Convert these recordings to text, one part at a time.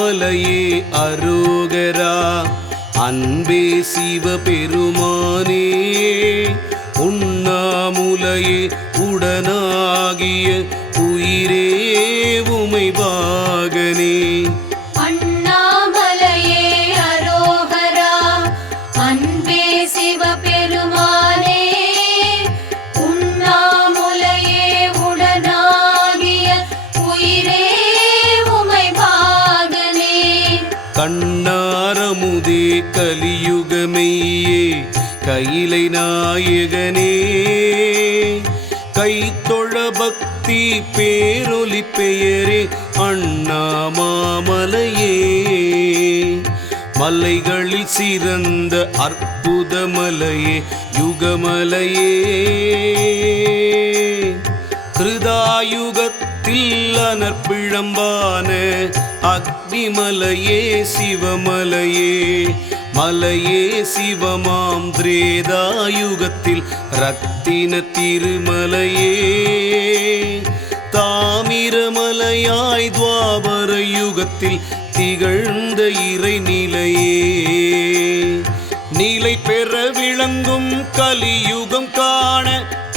அண்ணாமலையே அரோகரா. அன்பே சிவபெருமானே உண்ணாமுலையே உடனாகிய உயிரே உமை பாகனே. அண்ணாமலையே அரோகரா. அன்பே சிவபெருமானே உண்ணாமுலையே உடனாகிய உயிரே உமை பாகனே. கண்ணாரமுதே கலியுகமெய்யே கையிலை நாயகனே. கைத்தொழ பக்தி பேரொலி பெயரே அண்ணாமாமலையே. மலைகளில் சிறந்த அற்புத மலையே யுகமலையே. கிருதாயுகத்தில் அனற்பிழம்பான அக்னிமலையே சிவமலையே. மலையே சிவமாம் திரேதாயுகத்தில் ரத்தின திருமலையே. தாமிரமலையாய் துவாபர யுகத்தில் திகழ்ந்த இறைநிலையே. நிலை பெற விளங்கும் கலியுகம் காண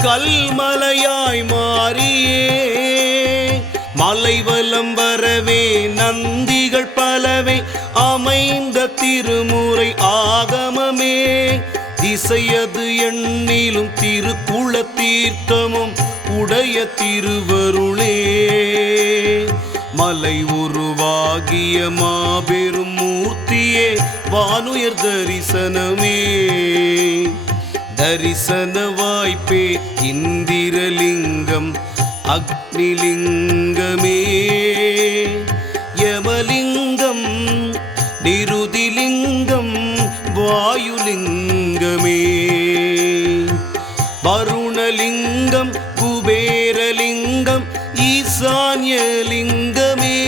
கல்மலையாய் மாறியே. மலைவலம் வரவே நந்திகள் பலவே அமைந்த திருமுறை ஆகமமே. திசையது எண்ணிலும் திருக்குள தீர்த்தமும் உடைய திருவருளே. மலை உருவாகிய மாபெரும் மூர்த்தியே வானுயர் தரிசனமே. தரிசன வாய்ப்பே இந்திரலிங்கம் அக்னிலிங்கமே. யமலிங்கம் நிருதிலிங்கம் வாயுலிங்கமே. வருணலிங்கம் குபேரலிங்கம் ஈசான்யலிங்கமே.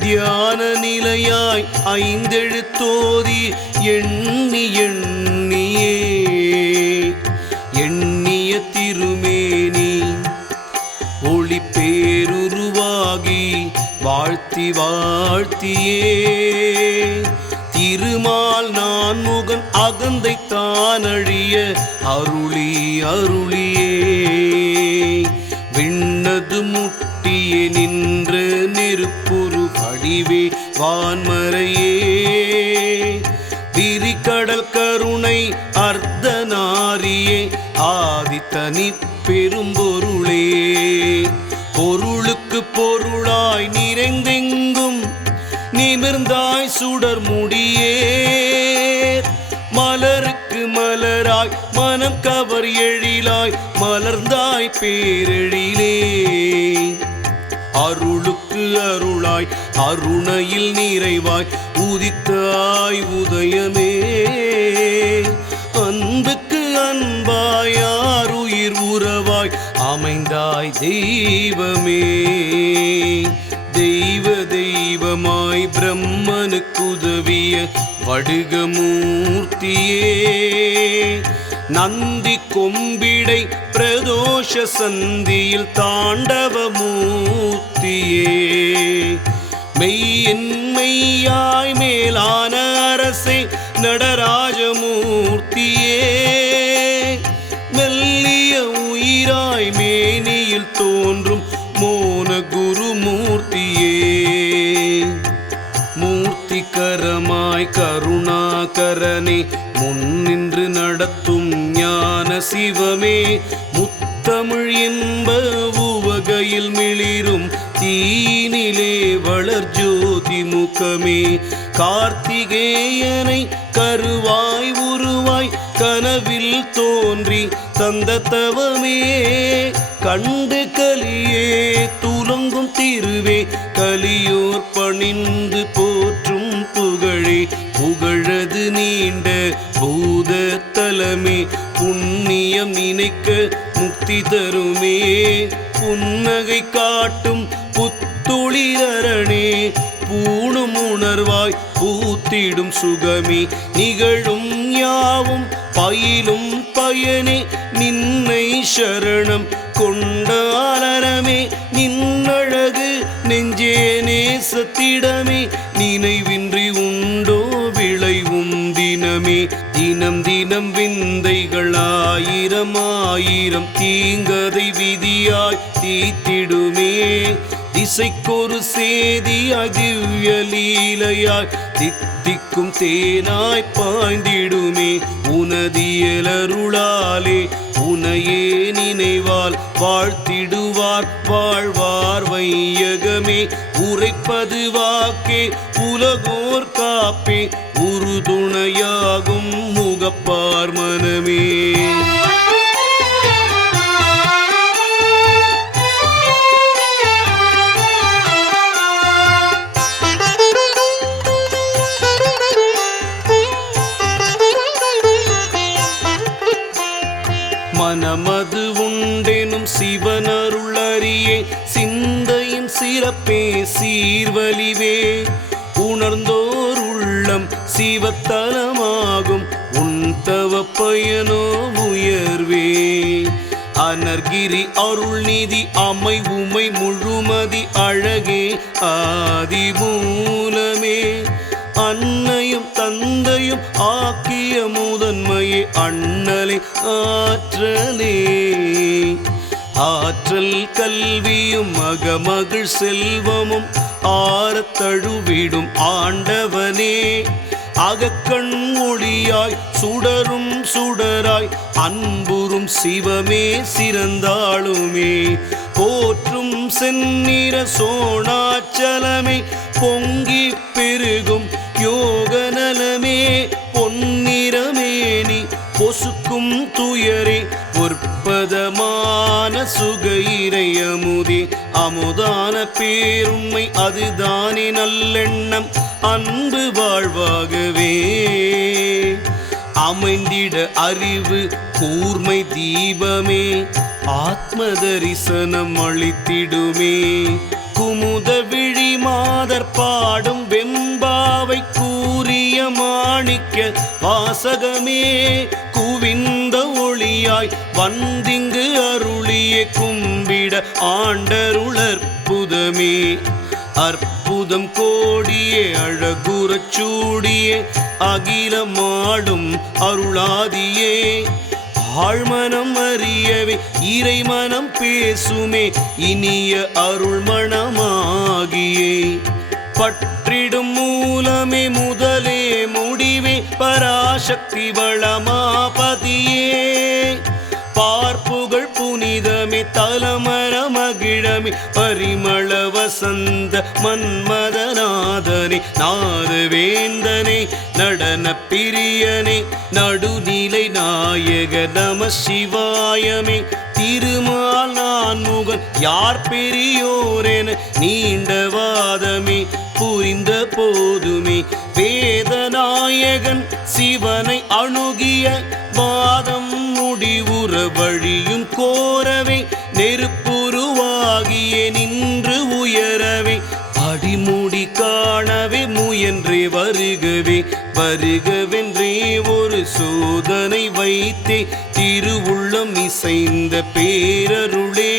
தியான நிலையாய் ஐந்தெழுத்தோதி எண்ணி எண்ணியே எண்ணிய திருமேனி ஒளி பேருருவாகி வாழ்த்தி வாழ்த்தியே. திருமால் நான் முகன் அகந்தை தானழிய அருளி அருளியே. விண்ணது முட்டிய நின்ற நெருப்புரு வடிவே வான்மறையே. விரிகடல் கருணை அர்த்தநாரியே ஆதித்தனி பெரும்பொருளே. பொருளுக்கு பொருளாய் நிறைந்தெங்கும் நிமிர்ந்தாய் சுடர் முடியே. மலருக்கு மலராய் மனம் கவர் எழிலாய் மலர்ந்தாய் பேரெழிலே. அருளுக்கு அருளாய் அருணையில் நிறைவாய் உதித்தாய் உதயமே. அன்புக்கு அன்பாய் ஆருயிர் உறவாய் அமைந்தாய் தெய்வமே. தெய்வ தெய்வமாய் பிரம்மனுக்குதவிய வடுகமூர்த்தியே. நந்தி கொம்பிடை பிரதோஷ சந்தியில் தாண்டவமூர்த்தியே. மெய்யின் மெய்யாய் மேலான அரசே நடராஜமூர்த்தியே. மெல்லிய உயிராய் மேனியில் தோன்றும் மோன குருமூர்த்தியே. மூர்த்திகரமாய் கருணாகரனே முன்னின்று நடத்தும் ஞான சிவமே. முத்தமிழ் என்ப உவகையில் மிளிரும் தீனிலே வளர் ஜோதி முகமே. கார்த்திகேயனை கருவாய் உருவாய் கனவில் தோன்றி தந்த தவமே. கண்டு கலியே துலங்கும் திருவே கலியோர் பணிந்து போற்றும் புகழே. புகழது நீண்ட பூத தலமே புண்ணியம் நினைக்க முக்தி தருமே. புன்னகை காட்டும் புத்துளிரரணே பூணும் உணர்வாய் பூத்திடும் சுகமே. நிகழும் யாவும் பயிலும் பயனே நின்னை சரணம் கொண்டாலரமே. நின்னழகு நெஞ்சே நேசத்திடமே நினைவின்றி உண்டோ விளைவும் தினமே தினம் தினம் விந்தைகள் ஆயிரம் ஆயிரம் தீங்கதை விதியாய் தீத்திடுமே திசைக்கொரு சேதியாய் திவ்ய லீலையாய் தித்திக்கும் தேனாய் பாய்ந்திடுமே உனதியலருளாலே உனையே நினைவால் வாழ்த்திடுவார் வாழ்வார் வையகமே உரைப்பது வாக்கே உலகோர் காப்பே உறுதுணையாகும் முகப்பார் மனமே. மனமது உண்டெனும் சிவனருளறியே சிந்தையின் சிறப்பே சீர்வலிவே உணர்ந்தோர் உள்ளம் சிவத்தலமாகும் உன் தவ பயனோ உயர்வே அனர்கிரி அருள்நிதி அமை உமை முழுமதி அழகே ஆதிமூலமே அன்னையும் தந்தையும் ஆக்கிய முதன்மையே அண்ணலே ஆற்றலே ஆற்றல் கல்வியும் மகமகிழ் செல்வமும் ஆரத் தழுவிடும் ஆண்டவனே அகக்கண் ஒளியாய் சுடரும் சுடராய் அன்புறும் சிவமே சிறந்தாளுமே போற்றும் செந்நிற சோணாச்சலமே பொங்கி பெருகும் யோக நலமே பொன்னிறமேனி பொசுக்கும் துயரே பொற்பதமான சுக இறையமுதே அமுதான பேருண்மை அதுதானே நல்லெண்ணம் அன்பு வாழ்வாகவே அமைந்திட அறிவு கூர்மை தீபமே ஆத்ம தரிசனம் அளித்திடுமே குமுத விழி மாதர் பாடும் வெம்பாவை கூறிய மாணிக்க வாசகமே குவிந்த ஒளியாய் வந்திங்கு அருளிய கும்பிட ஆண்டருளற்புதமே அற்புதம் கோடியே அழகுறச் சூடியே அகிலமாடும் அருளாதியே ஆழ்மனம் அறியவே இறைமனம் பேசுமே இனிய அருள்மணமாகியே பற்றிடும் மூலமே முதலே முடிவே பராசக்தி வளமாபதியே பார்ப்புகள் புனிதமே தலமர மகிழமே பரிமள வசந்த மன்மதநாதனே நாதவேந்தனே நடன பிரியனே நடுநிலை நாயக நம சிவாயமே திருமால் நான்முகன் யார் பெரியோரென நீண்ட வாதமே புரிந்த போதுமே வேதநாயகன் சிவனை அணுகிய வாதம் முடிவுற வழியும் கோரவே நெருப்புருவாகிய நின்று உயரவே அடிமுடி காணவே முயன்றே வருகவே வருகவென்றே ஒரு சோதனை வைத்தே திருவுள்ளம் இசைந்த பேரருளே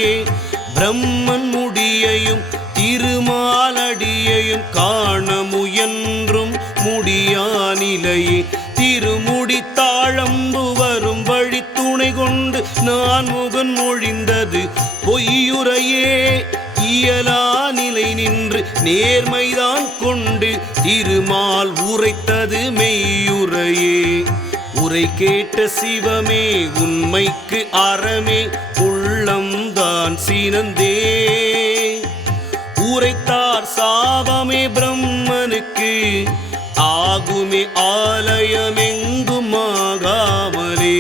பிரம்மன் முடியையும் திருமாலடியையும் காண முயன்றும் முடியா நிலையே திருமுடி தாழம்பு வரும் வழி துணை கொண்டு நான் முகன் மொழிந்தது பொய்யுரையே இயலா நிலை நின்று நேர்மைதான் கொண்டு திருமால் உரைத்தது மெய்யுரையே உரை கேட்ட சிவமே உண்மைக்கு அறமே உள்ளம்தான் சினந்தே உரைத்தார் சாபமே பிரம்மனுக்கு ஆகுமே ஆலயமெங்கும் ஆகாமலே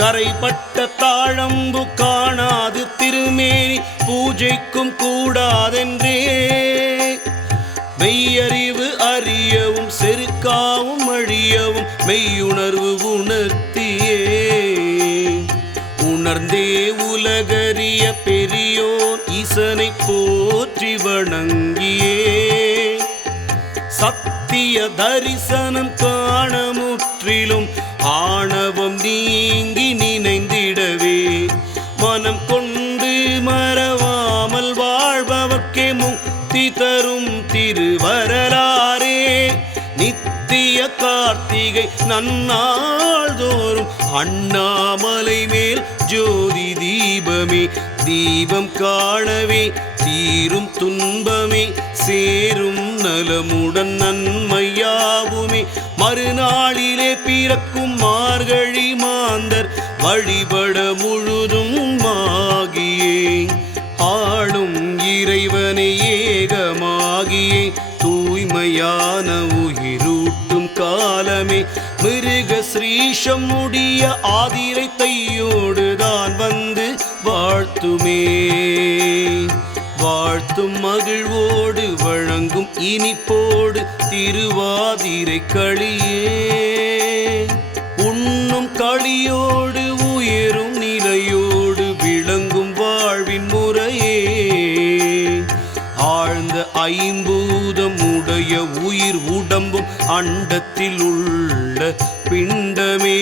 கரைப்பட்ட தாழம்பு காணாது திருமேனி பூஜைக்கும் கூடாதென்றே மெய்யறிவு அறியவும் செருக்காவும் அழியவும் மெய்யுணர்வு உணர்த்தியே உணர்ந்தே உலகறிய பெரியோர் ஈசனை போற்றி வணங்கியே சத்திய தரிசனம் காண முற்றிலும் ஆணவம் நீங்கி நினைந்திடவே மனம் கொண்டு மறவாமல் வாழ்பவர் திருவரலாரே. நித்திய கார்த்திகை நன்னாள் தோறும் அண்ணாமலை மேல் ஜோதி தீபமே. தீபம் காணவே தீரும் துன்பமே, சேரும் நலமுடன் நன்மையாவுமே. மறுநாளிலே பிறக்கும் மார்கழி மாந்தர் வழிபட முழுதும் ஆகியே. ஆளும் இறைவனை ஏகமாகியே, தூய்மையான உயிரூட்டும் காலமே. மிருக ஸ்ரீஷம் முடிய ஆதிரை தையோடுதான் வந்து வாழ்த்துமே. வாழ்த்தும் மகிழ்வோடு வழங்கும் இனிப்போடு திருவாதிரை களியே. உண்ணும் களியோடு உயரும் நிலையோடு விளங்கும் வாழ்வின் முறையே. ஆழ்ந்த ஐம்பூதம் உடைய உயிர் உடம்பும் அண்டத்தில் உள்ள பிண்டமே.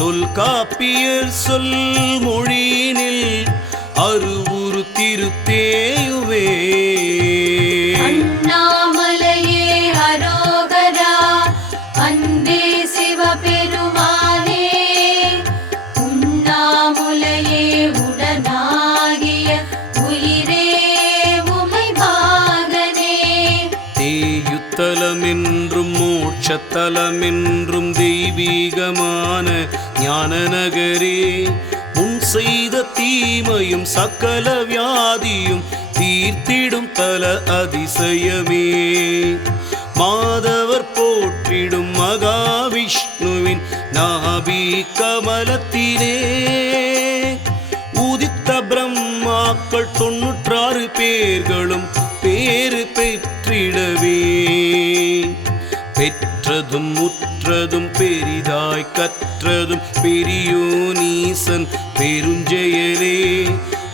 தொல்காப்பியர் சொல் மொழியினில் அருவுரு திருத்தேயுவே. அண்ணாமலையே அரோகரா, அன்பே சிவபெருமானே. உண்ணாமுலையே உடனாகிய உயிரே உமை பாகனே. தேயுத்தலமென்றும் மோட்சத்தலமென்றும் தெய்வீகமான ஞான நகரே. முன் செய்த தீமையும் சகல வியாதியும் தீர்த்திடும் தல அதிசயமே. மாதவர் போற்றிடும் மகாவிஷ்ணுவின் நாபி கமலத்திலே உதித்த பிரம்மாக்கள் 96 பேர்களும் பேறு பெற்றிடவே. பெற்றதும் முற்றதும் பெரிதாய் கற்றதும் பெரியோனீசன் பெருஞ்செயலே.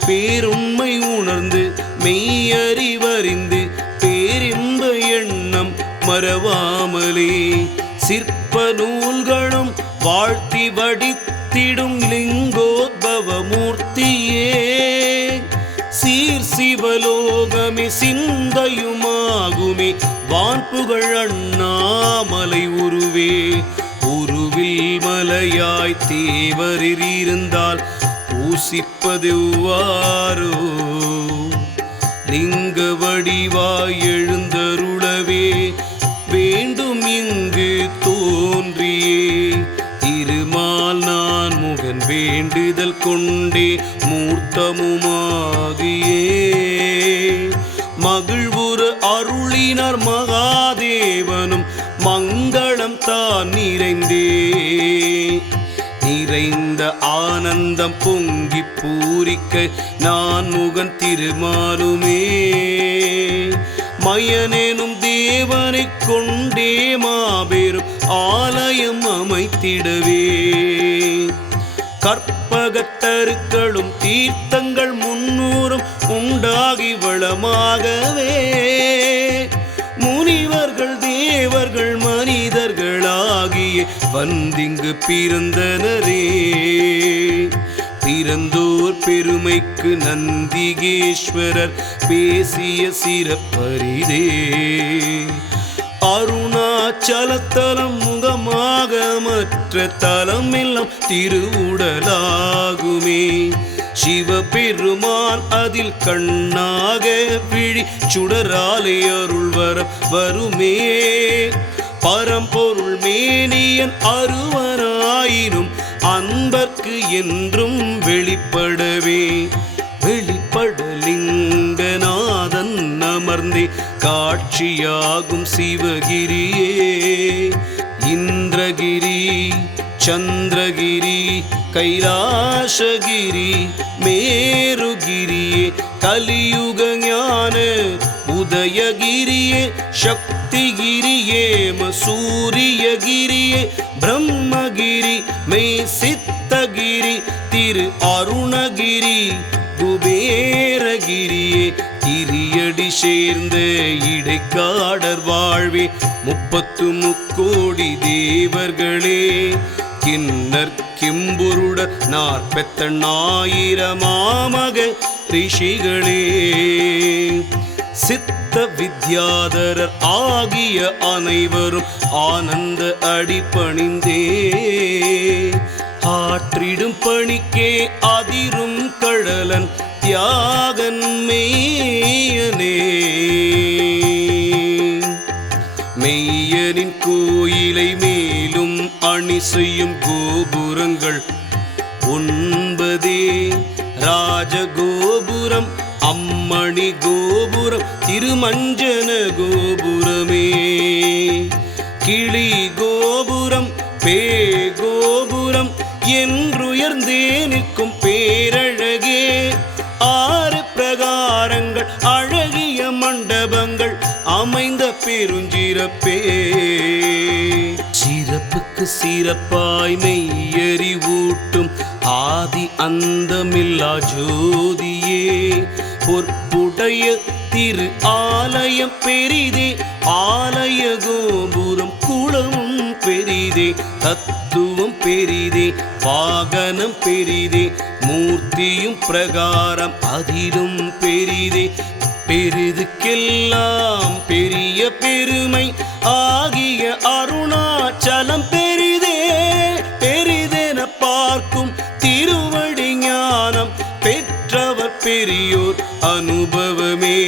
பேருண்மை உணர்ந்து மெய்யறிவறிந்து பேரின்ப எண்ணம் மறவாமலே. சிற்ப நூல்களும் வாழ்த்தி வடித்திடும் லிங்கோத்பவ மூர்த்தியே. சீர் சிவலோகமே சிந்தையுமாகுமே, வான்புகழ் அண்ணாமலை உருவே. உருவில் மலையாய் தேவரில் இருந்தால் பூசிப்பதெவ்வாறோ. லிங்க வடிவாய் எழுந்தருளவே வேண்டும் இங்கு தோன்றியே. திருமால் நான் முகன் வேண்டுதல் கொண்டே மூர்த்தமுமாகியே. மகிழ்வுறு அருளினார் மகாதேவனும் மங்களம் தான் நிறைந்தே. நிறைந்த ஆனந்தம் பொங்கி பூரிக்க நான் முகன் திருமாலுமே. மயனேனும் தேவனை கொண்டே மாபெரும் ஆலயம் அமைத்திடவே. கற்பகத்தருக்களும் தீர்த்தங்கள் 300 உண்டாகி வளமாகவே. முனிவர்கள் தேவர்கள் மனிதர்களாகிய வந்திங்கு பிறந்தனரே. பிறந்தோர் பெருமைக்கு நந்திகேஸ்வரர் பேசிய சிறப்பரிதே. அருணாச்சலத்தலம் முகமாக மற்ற தலம் எல்லாம் திருவுடலாகுமே. சிவபெருமான் அதில் கண்ணாக விழி சுடராலே அருள் வருமே. பரம்பொருள் மேனியன் அருவராயினும் அன்பர்க்கு என்றும் வெளிப்படவே. வெளிப்படலிங்கநாதன் அமர்ந்தே காட்சியாகும் சிவகிரியே. இந்திரகிரி சந்திரகிரி கைலாசகிரி மேருகிரியே. கலியுக ஞான உதயகிரியே. சக்திகிரியே சூரியகிரியே. பிரம்மகிரி மெய் சித்தகிரி திரு அருணகிரி குபேரகிரியே. கிரியடி சேர்ந்த இடைக்காடர் வாழ்வே. 33 கோடி தேவர்களே. கிண்ணர் கிம்புருட 48,000 மாமக ரிஷிகளே. சித்த வித்யாதரர் ஆகிய அனைவரும் ஆனந்த அடிபணிந்தே ஆற்றிடும் பணிக்கே அதிரும் கழலன் தியாகன் மெய்யனே. மெய்யனின் கோயிலை மேலும் அணி செய்யும் கோபுரங்கள் 9 ராஜகோபுரம், அம்மணி கோபுரம், திருமஞ்சன கோபுரமே, கிளி கோபுரம், பே கோபுரம் என்றுயர்ந்தே நிற்கும் பேரழகே. 6 பிரகாரங்கள், அழகிய மண்டபங்கள் அமைந்த பெருஞ்சிறப்பே. சிறப்புக்கு சிறப்பாய் மெய்யறிவூட்டும் ஆதி அந்தமில்லா ஜோதியே. பொற்புடைய திரு ஆலயம் பெரிதே, ஆலய கோபுரம் குளமும் பெரிதே, தத்துவம் பெரிதே, வாகனம் பெரிதே, மூர்த்தியும் பிரகாரம் அதிலும் பெரிதே. பெரிதுக்கெல்லாம் பெரிய பெருமை ஆகிய அருணாச்சலம் பெரிதே. பெரிதென பார்க்கும் திருவடி ஞானம் பெற்றவர் பெரியோர் அனுபவமே.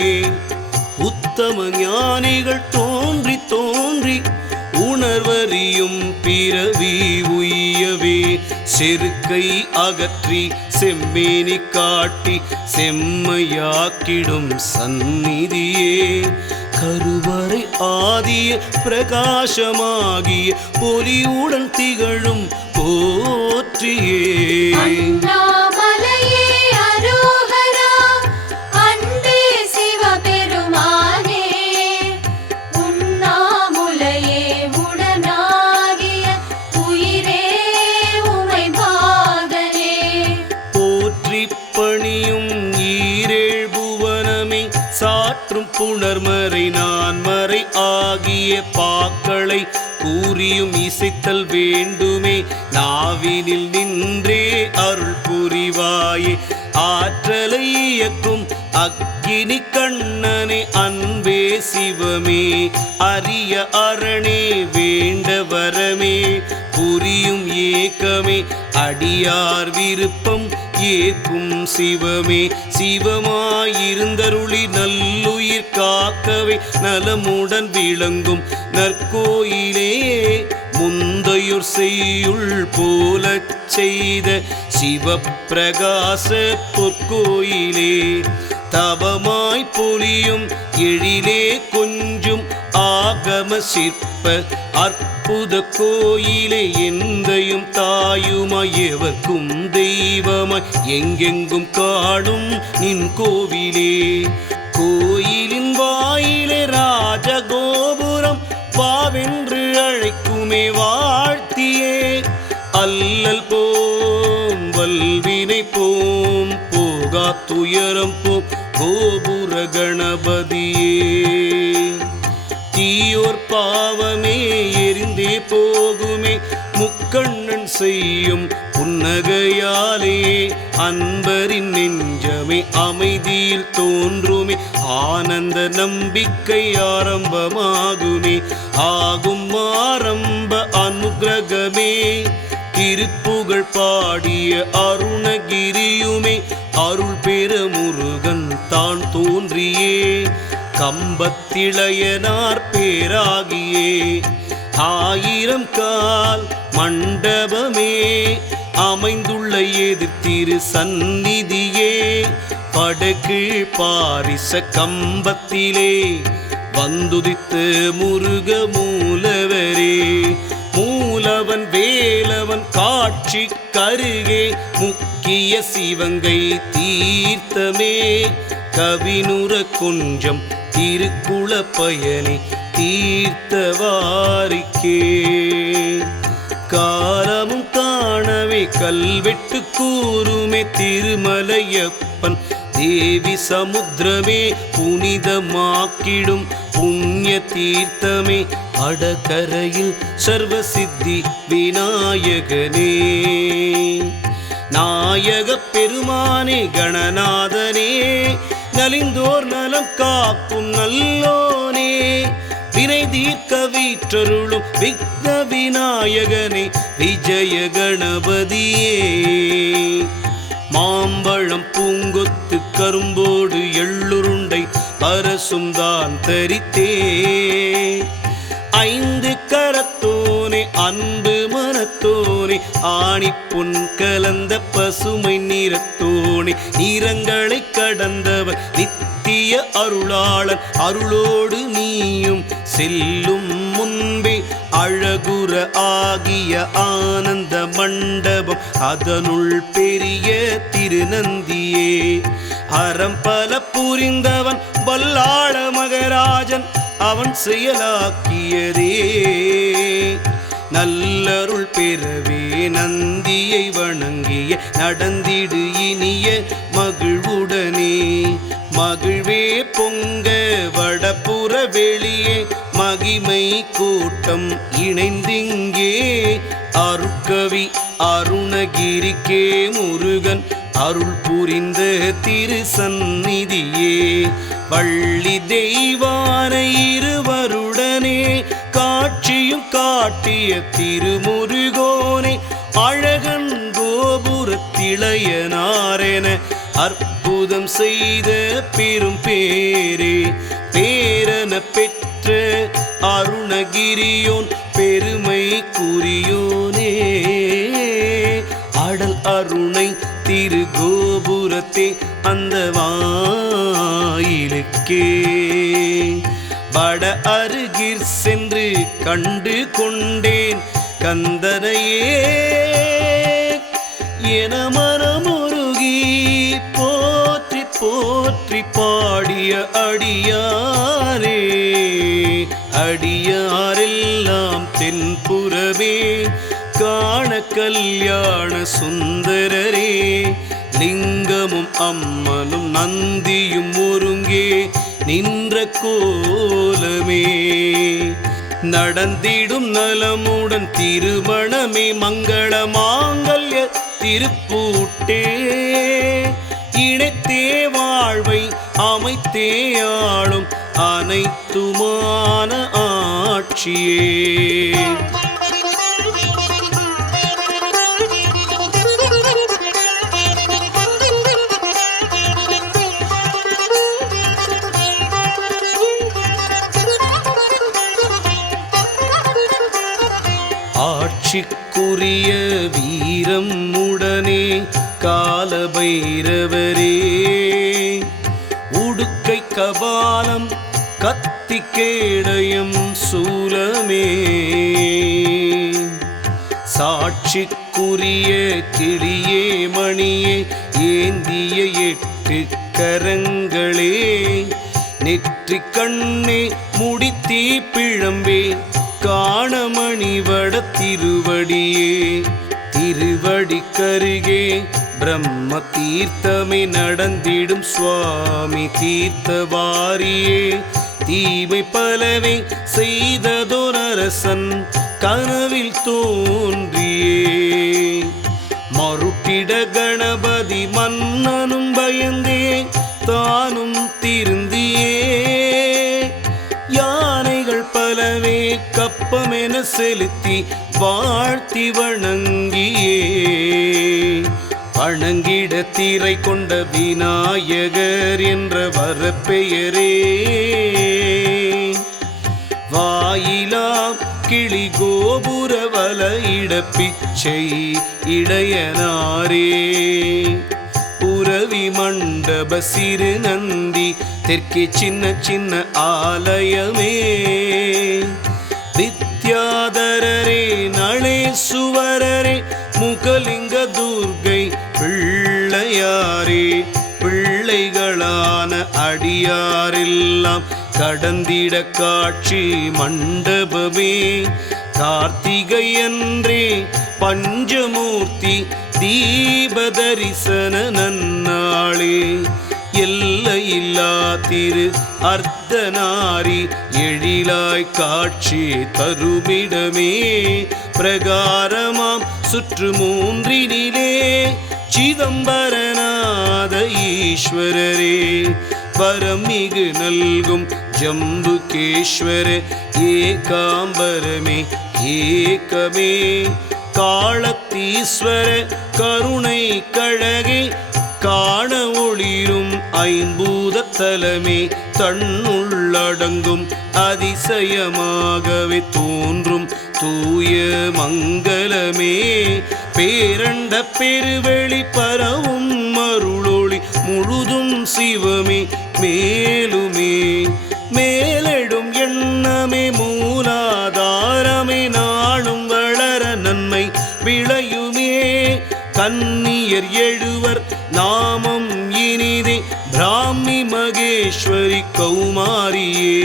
உத்தம ஞானிகள் தோன்றி தோன்றி உணர்வறியும் பிறவி உய்யவே. செருக்கை அகற்றி செம்மேனி காட்டி செம்மையாக்கிடும் சந்நிதியே. கருவறை ஆதிய பிரகாசமாகிய ஒளியுடன் திகழும் போற்றியே. அண்ணாமலையே அரோகரா, அன்பே சிவபெருமானே. உண்ணாமுலையே உடனாகிய உயிரே உமை பாகனே. போற்றி பணியும் ஈரேழ் புவனமே, சாற்றும் புணர்மறை நான்மறை ஆகிய பாக்களை கூறியும் இசைத்தல் வேண்டுமே. நாவினில் நின்றே அருள் புரிவாயே. ஆற்றலை இயக்கும் அக்கினி கண்ணனே, அன்பே சிவமே, அரிய அரணே, வேண்ட வரமே, புரியும் ஏக்கமே, அடியார் விருப்பம் ஏற்கும் சிவமே. சிவமாயிருந்தருளி நல்லுயிர் காக்கவே நலமுடன் விளங்கும் நற்கோயிலே. முந்தையோர் செய்யுள் போலச் செய்த சிவப்பிரகாச பொற்கோயிலே. தவமாய் பொலியும் எழிலே கொஞ்சும் ஆகம சிற்ப அற்புத கோயிலே. எந்தையும் தாயுமாய் எவர்க்கும் தெய்வமாய் எங்கெங்கும் காணும் நின் கோவிலே. கோயிலின் வாயிலே ராஜகோபுரம் வாவென்று அழைக்குமே வாழ்த்தியே. அல்லல் போம் வல்வினை போம் போகா துயரம் போம் கோபுர கணபதியே. தீயோர் பாவமே எரிந்தே போகுமே, முக்கண்ணன் செய்யும் புன்னகையாலே. அன்பரின் நெஞ்சமே அமைதியில் தோன்றுமே, ஆனந்த நம்பிக்கை ஆரம்பமாகுமே. ஆகும் ஆரம்ப அனுக்கிரகமே, திருப்புகழ் பாடிய அருணகிரியுமே. அருள் பெற முருகன் தான் தோன்றியே, கம்பத்திளையனார் பேராகியே. 1000 கால் மண்டபமே அமைந்துள்ள எதிர்த்திரு சந்நிதியே. படகீழ் பாரிச கம்பத்திலே வந்துதித்த முருக மூலவரே. மூலவன் வேலவன் காட்சி கருகே, முக்கிய சிவங்கை தீர்த்தமே. கவினுர கொஞ்சம் திருக்குள பயனை தீர்த்தவாரிக்கே. காலமும் காணவே கல்வெட்டு கூறுமே, திருமலையப்பன் தேவி சமுத்திரமே. புனிதமாக்கிடும் புண்ணிய தீர்த்தமே, அடகரையில் சர்வசித்தி விநாயகனே. நாயக பெருமானே கணநாதனே, நலிந்தோர் நலம் காக்கும் நல்லோனே, வினை தீர்க்க வீற்றருளும் விக்ன விநாயகனே, விஜய கணபதியே. மாம்பழம் பூங்கொத்து கரும்போடு எள்ளுருண்டை பரசும் தான் தரித்தே, ஐந்து கரத்தோனே அன்பு மனத்தோனே, ஆணி பொன் கலந்த பசுமை நிறத்தோனே, நிறங்களை கடந்தவர் நித்திய அருளாளன், அருளோடு நீயும் செல்லும் முன்பே அழகுற ஆகிய ஆனந்த மண்டபம், அதனுள் பெரிய திருநந்தியே. அறம் பல புரிந்தவன் வல்லாள மகராஜன், அவன் செயலாக்கியதே. நல்லருள் பெறவே நந்தியை வணங்கிய நடந்திடு இனிய மகிழ்வுடனே, மகிழ்வே பொங்க வடபுற வெளியே மகிமை கூட்டம் இணைந்திங்கே, அருட்கவி அருணகிரிக்கே முருகன் அருள் புரிந்த திரு சந்நிதியே. வள்ளி தெய்வான இருவருடனே காட்சியும் காட்டிய திருமுருகோனே, அழகன் கோபுரத்திளையனாரென அற்புதம் செய்த பெரும் பேரே. பேரன பெற்ற அருணகிரியோன் பெருமை குறியோனே, அடல் அருணை திரு கோபுரத்தே அந்த வாயிலுக்கே. வட அருகிற் சென்று கண்டு கொண்டேன் கந்தனையே, என மனமுருகி போற்றி போற்றி பாடிய அடியாரே. அடியாரெல்லாம் தென்புறவே காண கல்யாண சுந்தரரே, லிங்கமும் அம்மனும் நந்தியும் ஒருங்கே நின்ற கோலமே. நடந்திடும் நலமுடன் திருமணமே மங்கள மாங்கல்ய திருப்பூட்டே, இணைத்தே வாழ்வை அமைத்தே ஆளும் அனைத்துமான ஆட்சியே. ஆட்சிக்குரிய வீரம் உடனே காலபைரவரே, உடுக்கை கபாலம் கத்தி கேடயம் சூலமே. சாட்சிக்குரிய கிளியே மணியே ஏந்திய 8 கரங்களே, நெற்றி கண்ணே முடித்தீ பிழம்பே காணமணிவட திருவடியே. திருவடி கருகே பிரம்ம தீர்த்தமே நடந்திடும் சுவாமி தீர்த்தவாரியே. தீமை பலவே செய்ததொரரசன் கனவில் தோன்றியே, மருட்டிட கணபதி மன்னனும் பயந்தே தானும் திருந்தியே. யானைகள் பலவே கப்பமென செலுத்தி வாழ்த்தி வணங்கியே, வணங்கிட தீரை கொண்ட விநாயகர் என்ற வரப்பெயரே. வாயிலாம் கிளி கோபுர வலையிட பிச்சை இடையனாரே, புரவி மண்டப சிறு நந்தி தெற்கே சின்ன சின்ன ஆலயமே. வித்யாதரரே நளேசுவரரே முகலிங்க துர்கை பிள்ளையாரே, பிள்ளைகளான அடியாரெல்லாம் கடந்திட காட்சி மண்டபமே. கார்த்திகையன்றே பஞ்சமூர்த்தி தீப தரிசன நன்னாளே, எல்லையில்லா திரு அர்த்தநாரி எழிலாய் காட்சி தருமிடமே. பிரகாரமாம் சுற்று மூன்றினிலே சிதம்பரநாத ஈஸ்வரரே, வரமிகு நல்கும் ஜம்புகேஸ்வர ஏகாம்பரமே ஏகமே காளத்தீஸ்வர கருணை கழகே காண ஒளிரும் ஐம்பூதத்தலமே தன்னுள்ளடங்கும் அதிசயமாகவே தோன்றும் தூய மங்களமே பேரண்ட பெருவெளி பரவும் அருளொளி முழுதும் சிவமே மேலுமே மேலெடும் எண்ணமே மூலாதாரமே நாளும் வளர நன்மை விளையுமே கன்னியர் எழுவர் நாமம் இனிதே பிராமி மகேஸ்வரி கௌமாரியே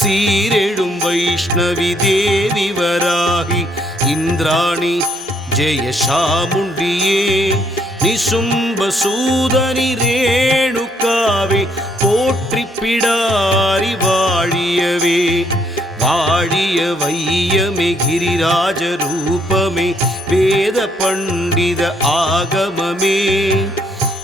சீரெடும் வைஷ்ணவி தேவி வராகி இந்திராணி ஜெய சாமுண்டியே நிசும்ப சூதனி ரேணுகாவே போற்றி பிடாரி வாழியவே வாழிய வையமே கிரிராஜ ரூபமே வேத பண்டித ஆகமமே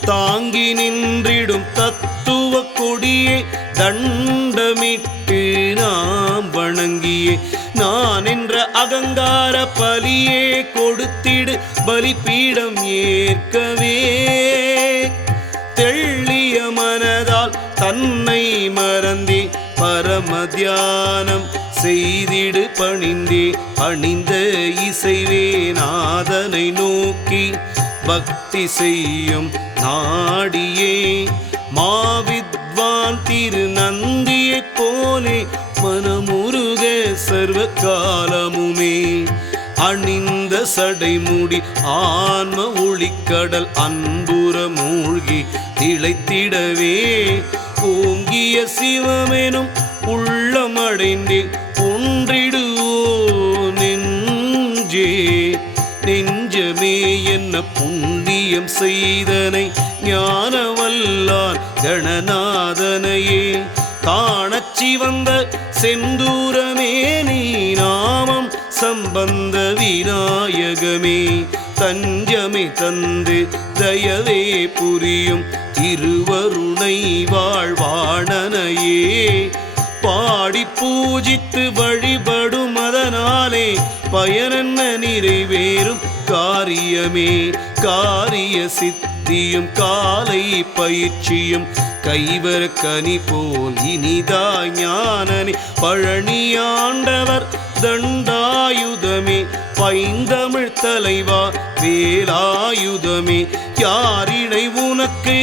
தாங்கி நின்றிடும் தத்துவ கொடியே தண்டமிட்டு நாம் வணங்கியே நான் என்ற அகங்கார பலியே கொடுத்திடு பலிபீடம் ஏற்கவே தெள்ளிய மனதால் தன்னை மறந்தே பரம தியானம் செய்திடு பணிந்தே பணிந்த இசைவே நாதனை நோக்கி பக்தி செய்யும் நாடியே மாவித்வான் திரு நந்தியைப் போலே மனமுருக சர்வ காலமுமே அணிந்த சடைமுடி ஆன்ம ஒளிக்கடல் அன்புற மூழ்கி திளைத்திடவே ஓங்கிய சிவமெனும் உள்ளமடைந்தே ஒன்றிடுவோ நெஞ்சே நெஞ்சமே என்ன புண்ணியம் செய்தனை ஞானவல்லான் கணநாதனையே காணச்சி வந்த செந்தூரமே நீ நாமம் சம்பந்த விநாயகமே தஞ்சமே தந்து தயவே புரியும் திருவருணை வாழ்வாணனையே பாடி பூஜித்து வழிபடும் அதனாலே பயனென்ன நிறைவேறும் காரியமே காரிய சித்தியும் காலை பயிற்சியும் கைவர் கனி போல் இனிதா ஞானனே பழனியாண்டவர் தண்டாயுதமே பைந்தமிழ் தலைவா வேலாயுதமே யாரிடை உனக்கு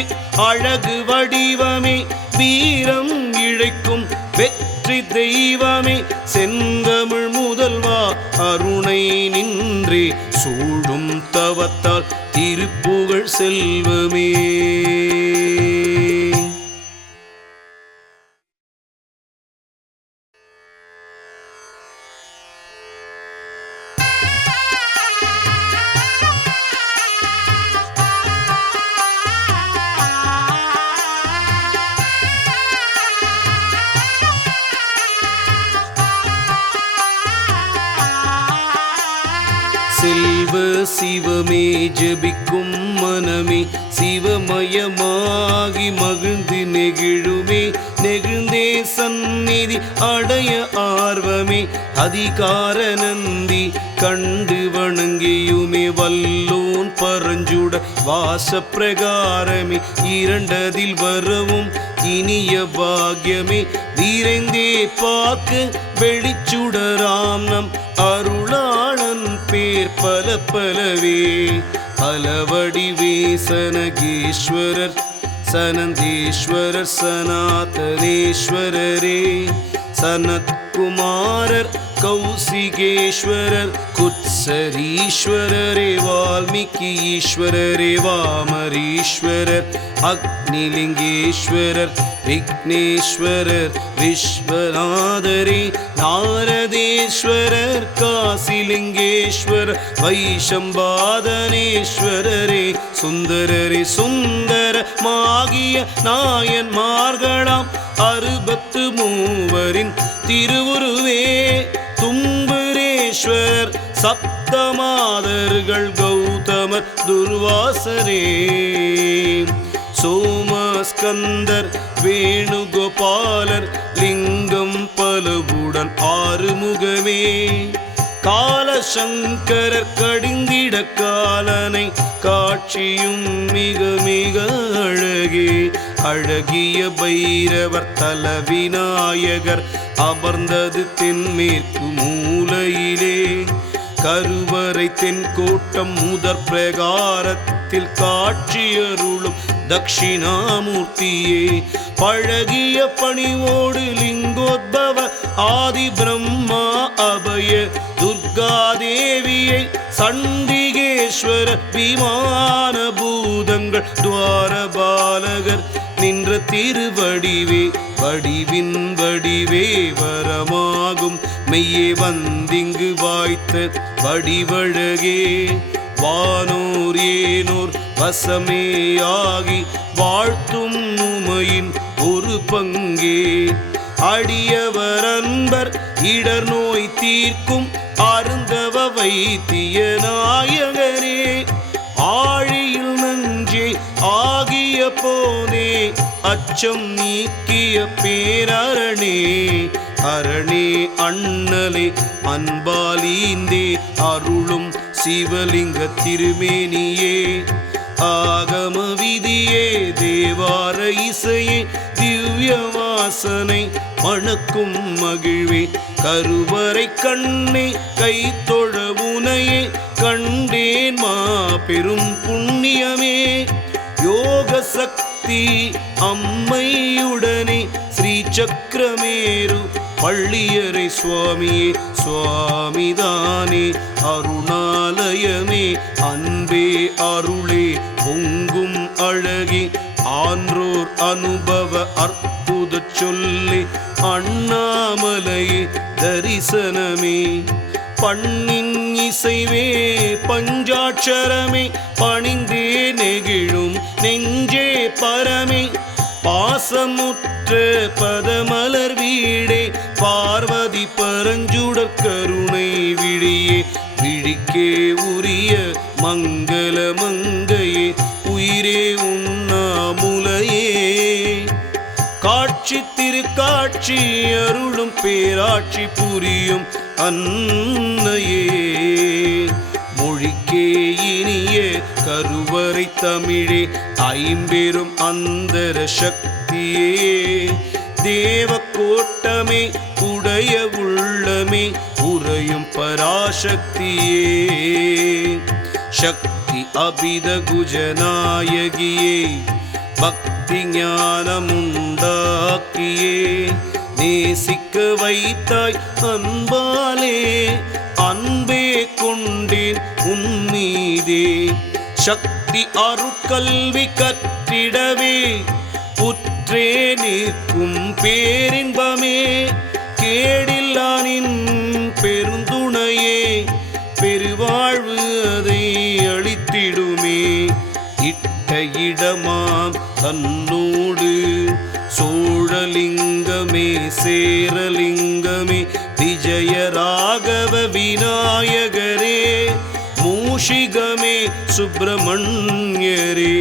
அழகு வடிவமே வீரம் இழைக்கும் வெற்றி தெய்வமே செந்தமிழ் முதல்வா அருணை நின்றே சூழும் தவத்தால் திருப்புகழ் செல்வமே. செல்வ சிவமே ஜபிக்கும் மனமே சிவமயமாகி மகிழ்ந்து நெகிழுமே நெகிழ்ந்தே சந்நிதி அடைய ஆர்வமே அதிகார நந்தி கண்டு வணங்கியுமே வல்லோன் பரஞ்சுட வாச பிரகாரமே இரண்டதில் வரவும் இனிய பாக்யமே விரைந்தே பார்க்க வெளிச்சுடராம் நம் அருளாளன் பேர் பல பலவே பலவடிவே சனகேஸ்வரர் சனந்தேஸ்வரர் சனாதனேஸ்வரரே சனத்குமாரர் கௌசிகேஸ்வரர் குத்சரீஸ்வரரே வால்மீகி ஈஸ்வரரே வாமரீஸ்வரர் அக்னிலிங்கேஸ்வரர் விக்னேஸ்வரர் விஸ்வநாதரே நாரதேஸ்வரர் காசிலிங்கேஸ்வரர் வைஷம்பாதனேஸ்வரரே சுந்தரரே சுந்தரமாகிய நாயன்மார்களாம் 63 திருவுருவே தும்புரேஸ்வரர் சப்தமாதர்கள் கௌதமர் துர்வாசரே சோமஸ்கந்தர் ஸ்கந்தர் வேணுகோபாலர் லிங்கம் பலவுடன் ஆறுமுகமே காலசங்கரர் கடிந்திட காலனை காட்சியும் மிக மிக அழகே அழகிய பைரவர் தல விநாயகர் அமர்ந்தது தென்மேற்கு மூலையிலே கருவறை தென்கோட்டம் முதற் பிரகாரத்தில் காட்சியருளும் தட்சிணாமூர்த்தியே பழகிய பணிவோடு லிங்கோத்பவ ஆதி பிரம்மா அபய துர்காதேவியை சண்டிகேஸ்வர விமான பூதங்கள் துவாரபாலகர் நின்ற திருவடிவே வடிவின் வடிவே வரமாகும் மெய்யே வந்திங்கு வாய்த்த வடிவழகே வானோர் ஏனோர் வசமேயாகி வாழ்த்தும் உமையின் ஒரு பங்கே அடியவர் அன்பர் இடர் நோய் தீர்க்கும் அருந்தவ வைத்திய நாயகரே ஆழியில் நஞ்சே ஆகிய போதே அச்சம் நீக்கிய பேரரணே அரணே அண்ணலே அன்பாலீந்தே அருளும் சிவலிங்க திருமேனியே ஆகம விதியே தேவார இசையே திவ்ய வாசனை மணக்கும் மகிழ்வே கருவறை கண்ணே கைத்தொழ உனையே கண்டேன் மா பெரும் புண்ணியமே யோக சக்தி அம்மையுடனே ஸ்ரீ சக்கரமேரு பள்ளியறை சுவாமியே சுவாமிதானே அருணாலயமே அன்பே அருளே பொங்கும் அழகே ஆன்றோர் அனுபவ அற்புத சொல்லே அண்ணாமலையே தரிசனமே பண்ணின் இசைவே பஞ்சாட்சரமே பணிந்தே நெகிழும் நெஞ்சே பரமே பாசமுற்ற பதமலர் வீடே பார்வதி பரஞ்சுடர் கருணை விழியே விழிக்கே உரிய மங்கள மங்கையே உயிரே உண்ணாமுலையே காட்சி திருக்காட்சி அருளும் பேராட்சி புரியும் அன்னையே மொழிக்கே இனிய கருவறை தமிழே ஐம்பெரும் அந்தர சக்தியே தேவக்கோட்டமே உடைய உள்ளமே உறையும் பராசக்தியே சக்தி அபித குஜநாயகியே பக்தி ஞானமுண்டாக்கியே நேசிக்க வைத்தாய் அன்பாலே அன்பே கொண்டேன் உன்மீதே சக்தி அருட்கல்வி கற்றிடவே புற்றே நிற்கும் பேரின்பமே கேடில்லானின் பெருந்துணையே பெருவாழ்வு அதை அளித்திடுமே இட்ட இடமாம் தன்னோடு சோழலிங்கமே சேரலிங்கமே விஜயராகவ விநாயகரே மூஷிகமே சுப்பிரமணியரே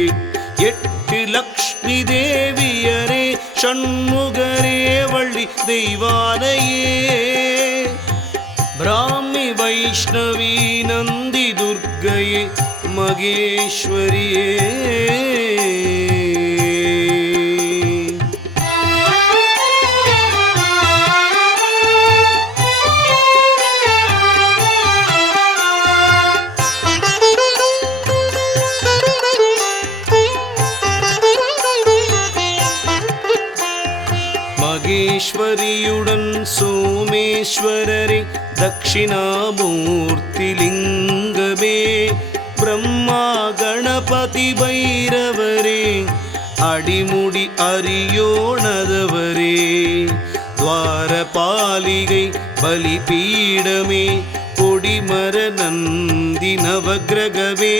எட்டு லக்ஷ்மி தேவியரே ஷண்முகரே வள்ளி தெய்வானையே பிராமி வைஷ்ணவி நந்தி துர்க்கையே மகேஸ்வரியே மகேஸ்வரியுடன் சோமேஸ்வரரே தட்சிணாமூர்த்தி லிங்கமே பிரம்மா கணபதி பைரவரே அடிமுடி அரியோணதவரே துவாரபாலிகை பலிபீடமே கொடிமர நந்தி நவகிரகவே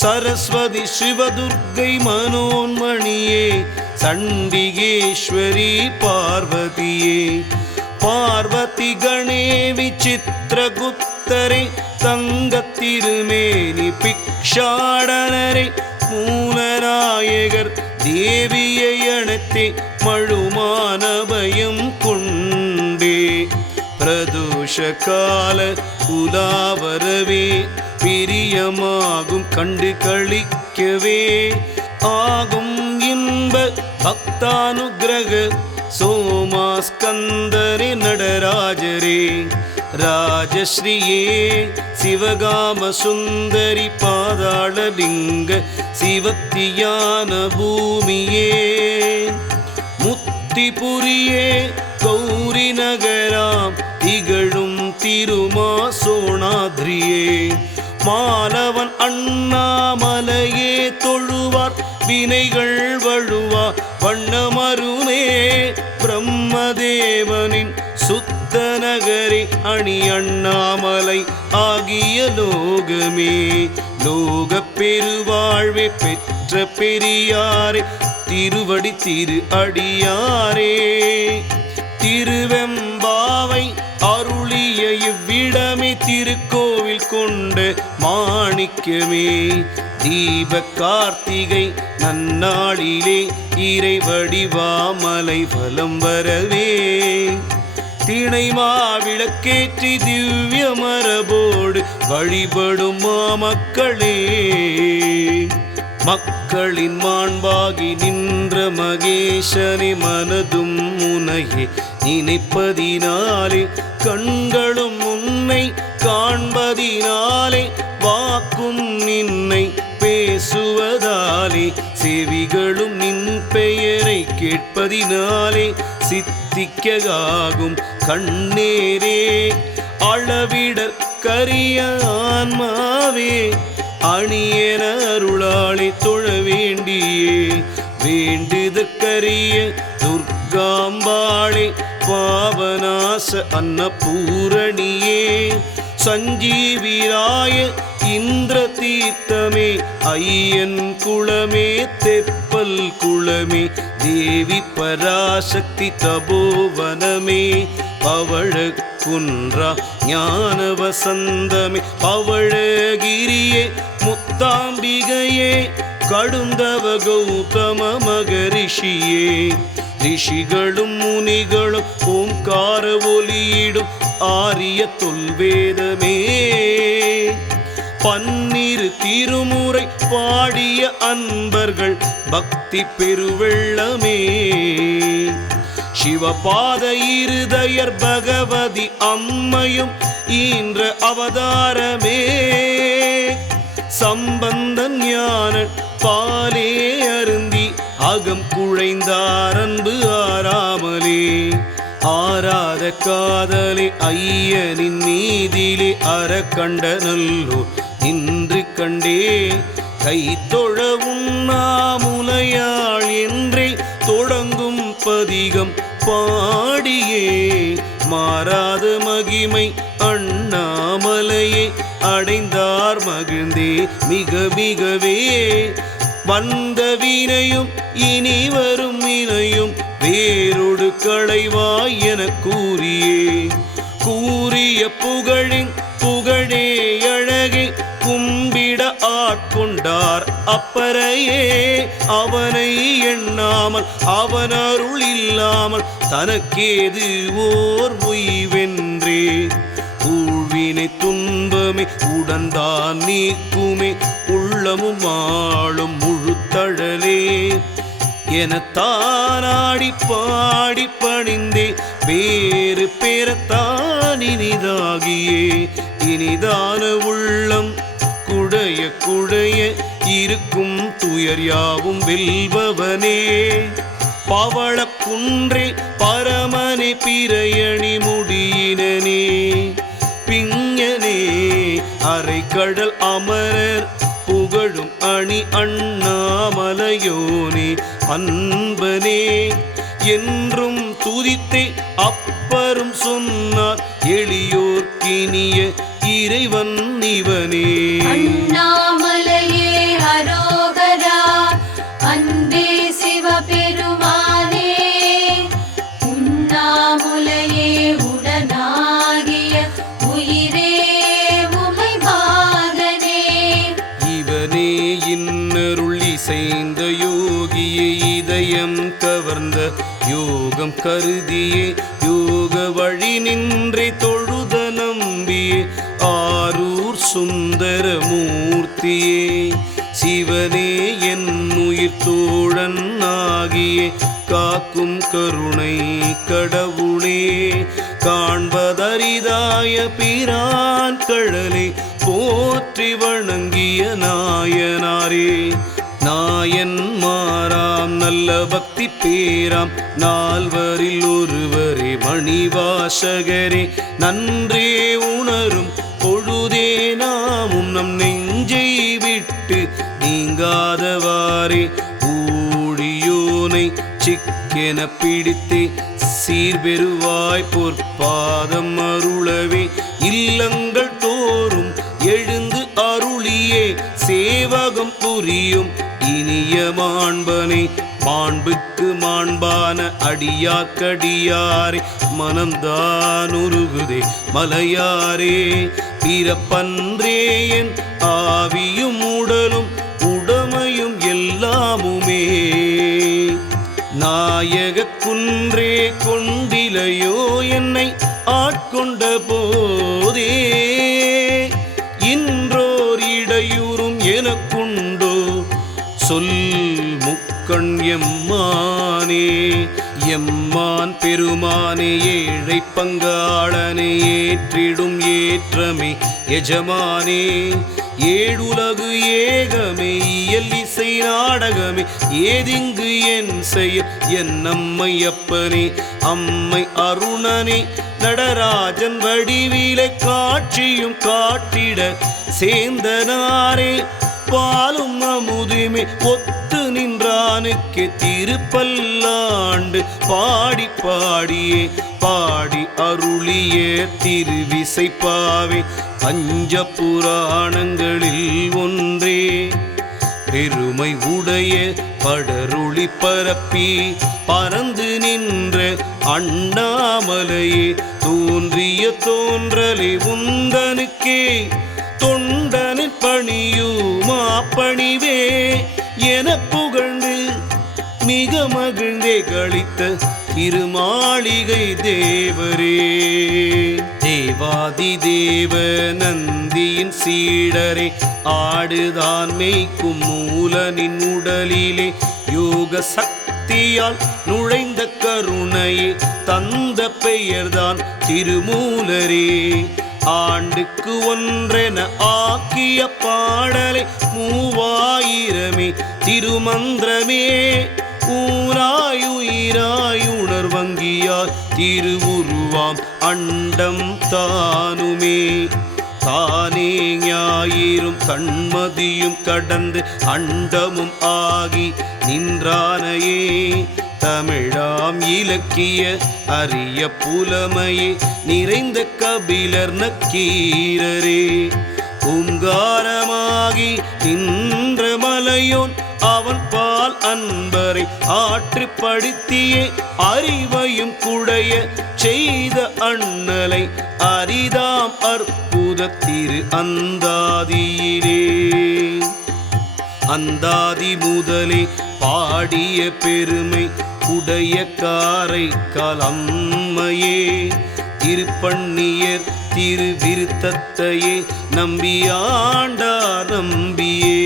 சரஸ்வதி சிவதுர்கை மனோன்மணியே சண்டிகேஸ்வரி பார்வதியே பார்வதி கணே விசித்திரகுப்தரே தங்கத்திருமேனி பிக்ஷாடனரே மூலநாயகர் தேவியை நினைத்தே மழுமான பயம் கொண்டே பிரதோஷ கால உலாவரவே பிரியமாகும் கண்டு கழிக்கவே ஆகும் இன்ப பக்தானுகிரக சோமாஸ்கந்தரே நடராஜரே ராஜஸ்ரீயே சிவகாம சுந்தரி பாதாளலிங்க சிவத்தியான பூமியே முத்திபுரியே கௌரி நகராம் திகழும் திருமா சோணாத்ரியே மாலவன் அண்ணாமலையே தொழுவார் வினைகள் வழுவா வண்ணமருமே பிரம்மதேவனின் சுத்த நகரே அணி அண்ணாமலை ஆகிய லோகமே லோகப் பெருவாழ்வை பெற்ற பெரியாரே திருவடி திரு அடியாரே திருவெம்பாவை அருளிய இவ்விடமே திருக்கோவில் கொண்ட மாணிக்கமே தீப கார்த்திகை நன்னாளிலே இறை வடிவாமலை வலம் வரவே திணை மாவிளக்கேற்றி திவ்ய மரபோடு வழிபடும் மாமக்களே மக்களின் மாண்பாகி நின்ற மகேசனை மனதும் முனையே நினைப்பதினாலே கண்களும் உன்னை காண்பதினாலே வாக்கும் நின்னை பேசுவதாலே செவிகளும் நின் பெயரை கேட்பதினாலே சித்திக்காகும் கண்ணேரே அளவிடற்கரிய ஆன்மாவே அணியன அருளாளை தொழ வேண்டியே வேண்டுதற்கரிய துர்காம்பாளே பாவநாச அன்னபூரணியே சஞ்சீவிராய இந்திர தீர்த்தமே ஐயன் குளமே தெப்பல் குளமே தேவி பராசக்தி தபோவனமே பவழ குன்றா ஞான வசந்தமே பவழகிரியே முத்தாம்பிகையே கடுந்தவ கௌதம மகரிஷியே ரிஷிகளும் முனிகளும் ஓம்கார ஒலியிடும் ஆரிய தொல்வேதமே பன்னிரு திருமுறை பாடிய அன்பர்கள் பக்தி பெருவெள்ளமே சிவபாத இருதயர் பகவதி அம்மையும் ஈன்ற அவதாரமே சம்பந்தன் ஞான பாலே அருந்தி அகம் குழைந்தார் அன்பு ஆறாமலே ஆராத காதலே ஐயனின் நீதிலே அற கண்ட நல்லோ நின்று கண்டே கைத்தொழ உண்ணாமுலையாள் என்றே தொடங்கும் பதிகம் பாடியே மாறாத மகிமை அண்ணாமலையே அடைந்தார் மகிழ்ந்தே மிக மிகவே வந்த வினையும் இனி வரும் வினையும் வேறொடு களைவாய் என கூறிய புகழின் புகழே அழகே கும்பிட ஆட்கொண்டார் அப்பறையே அவனை எண்ணாமல் அவன் அருள் இல்லாமல் தனக்கேது ஓர் உய்வென்றே ஊழ்வினை துன்பமே உடன்தான் நீக்குமே உள்ளமும் ஆளும் முழுத்தழலே என தானாடி பாடி பணிந்தே வேறு பெறத்தான் இனிதாகியே இனிதான உள்ளம் குடைய குடைய இருக்கும் துயர் யாவும் வெல்பவனே பவள குன்றே பரமனே பிறையணி முடியினனே பிஞனே அரை கடல் அமரர் புகழும் அணி அண்ணாமலையோனே அன்பனே என்றும் துதித்தே அப்பரும் சொன்னார் எளியோர்க்கினிய இறைவன் இவனே அண்ணாமலையே அரோகரா அன்பே சிவபெருமானே உண்ணாமுலையே உடனாகிய உயிரே உமை பாகனே இவனே இன்னருள் இசைந்த யோகியே இதய இதயம் கவர்ந்த யோகம் கருதியே யோக வழி நின்றே தொழுத நம்பியே ஆரூர் சுந்தரமூர்த்தியே சிவனே என் உயிர் தோழன் ஆகியே காக்கும் கருணை கடவுளே காண்பதரிதாய பிரான் கழலை போற்றி வணங்கிய நாயனாரே நாயன் மாறாம் நல்ல பக்தி பேராம் நால்வரில் ஒருவரே மணிவாசகரே நன்றே உணரும் பொழுதே நாமும் நம் நெஞ்சை விட்டு நீங்காதவாறே ஊழியோனை சிக்கென பிடித்தே சீர்பெருவாய் பொற்பாதம் அருளவே இல்லங்கள் தோறும் எழுந்து அருளியே சேவகம் புரியும் இனிய மாண்பனை மாண்புக்கு மாண்பான அடியாக்கடியாரே மனம்தான் உருகுதே மலையாரே பிறப்பன்றே என் ஆவியும் உடலும் உடமையும் எல்லாமுமே நாயக குன்றே கொண்டிலையோ என்னை ஆட்கொண்ட போதே இன்றோர் இடையூறும் எனக்குண்டோ சொல் முக்கண் எம்மானே எம்மான் பெருமானே ஏழை பங்காளனே ஏற்றிடும் ஏற்றமே எஜமானே ஏழுலகு ஏகமே இயல் இசை நாடகமே ஏதிங்கு என் செய்ய என் அம்மை அப்பனே அம்மை அருணனே நடராஜன் வடிவிலை காட்சியும் காட்டிட சேந்தனாரே பாலும் அமுதுமே ஒத்து நின்றானுக்கு திருப்பல்லாண்டு பாடி பாடியே பாடி அருளிய திருவிசைப்பாவே பஞ்ச புராணங்களில் ஒன்றே பெருமை உடைய படருளி பரப்பி பறந்து நின்ற அண்ணாமலையே தோன்றிய தோன்றலை உந்தனுக்கே தொண்டனின் பணியுமா பணிவே என புகழ்ந்து மிக மகிழ்ந்தே கழித்த திருமாளிகை தேவரே தேவாதி தேவ நந்தியின் சீடரே ஆடுதான் மேய்க்கும் மூலனின் உடலிலே யோக சக்தியால் நுழைந்த கருணையே தந்த பெயர்தான் திருமூலரே ஆண்டுக்கு ஒன்றென ஆக்கிய பாடலை 3000 திருமந்திரமே ஊராய் உயிராய் உணர்வங்கியாய் திருவுருவாம் அண்டம் தானுமே தானே ஞாயிறும் கண்மதியும் கடந்து அண்டமும் ஆகி நின்றானையே தமிழாம் இலக்கிய அரிய புலமையே நிறைந்த கபிலர் நக்கீரரே ஓங்காரமாகி நின்ற மலையோன் அவன் பால் அன்பரை ஆற்றுப்படுத்தியே அறிவையும் குடைய செய்த அண்ணலை அரிதாம் அற்புத திரு அந்தாதியிலே அந்தாதி முதலே பாடிய பெருமை உடைய காரை கலம்மையே திருப்பண்ணியர் திருவிருத்தத்தையே நம்பியாண்டார் நம்பியே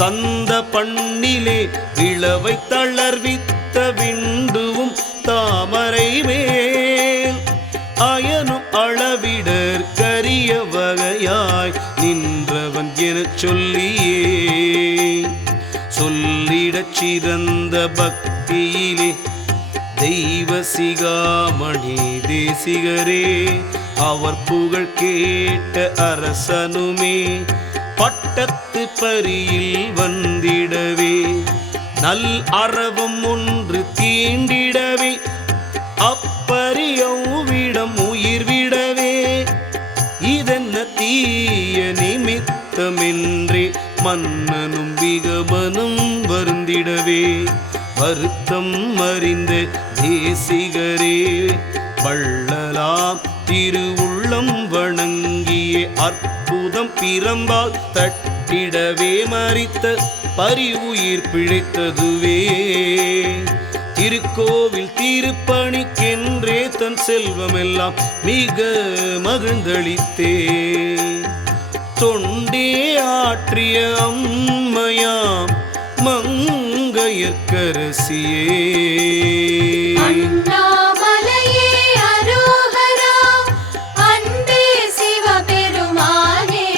தந்த பண்ணிலே விளவை தளர்வித்த விண்டுவும் தாமரை மேல் அயனும் அளவிடர் கரிய வகையாய் நின்றவன் எனச் சொல்லியே சொல்லிடச் சிறந்த பக்தியிலே தெய்வ சிகாமணி தேசிகரே அவர் புகழ் கேட்ட அரசனுமே பட்டத்து பரியில் வந்திடவே நல் அறவம் ஒன்று தீண்டிடவே அப்பரியவிடம் உயிர் விடவே இதென்ன தீய நிமித்தமென்றே மன்னனும் விகமனும் வருந்திடவே வருத்தம் அறிந்த தேசிகரே வள்ளலாம் திருவுள்ளம் வணங்கிய அற்புதம் பிரம்பால் தட்டிடவே மறித்த பரிவுயிர் பிழைத்ததுவே. திருக்கோவில் திருப்பணிக்கென்றே தன் செல்வமெல்லாம் மிக மகிழ்ந்தளித்தே. தொண்டே ஆற்றிய அம்மையாம் மங்கையர்க்கரசியே. அண்ணாமலையே அரோகரா, அன்பே சிவபெருமானே.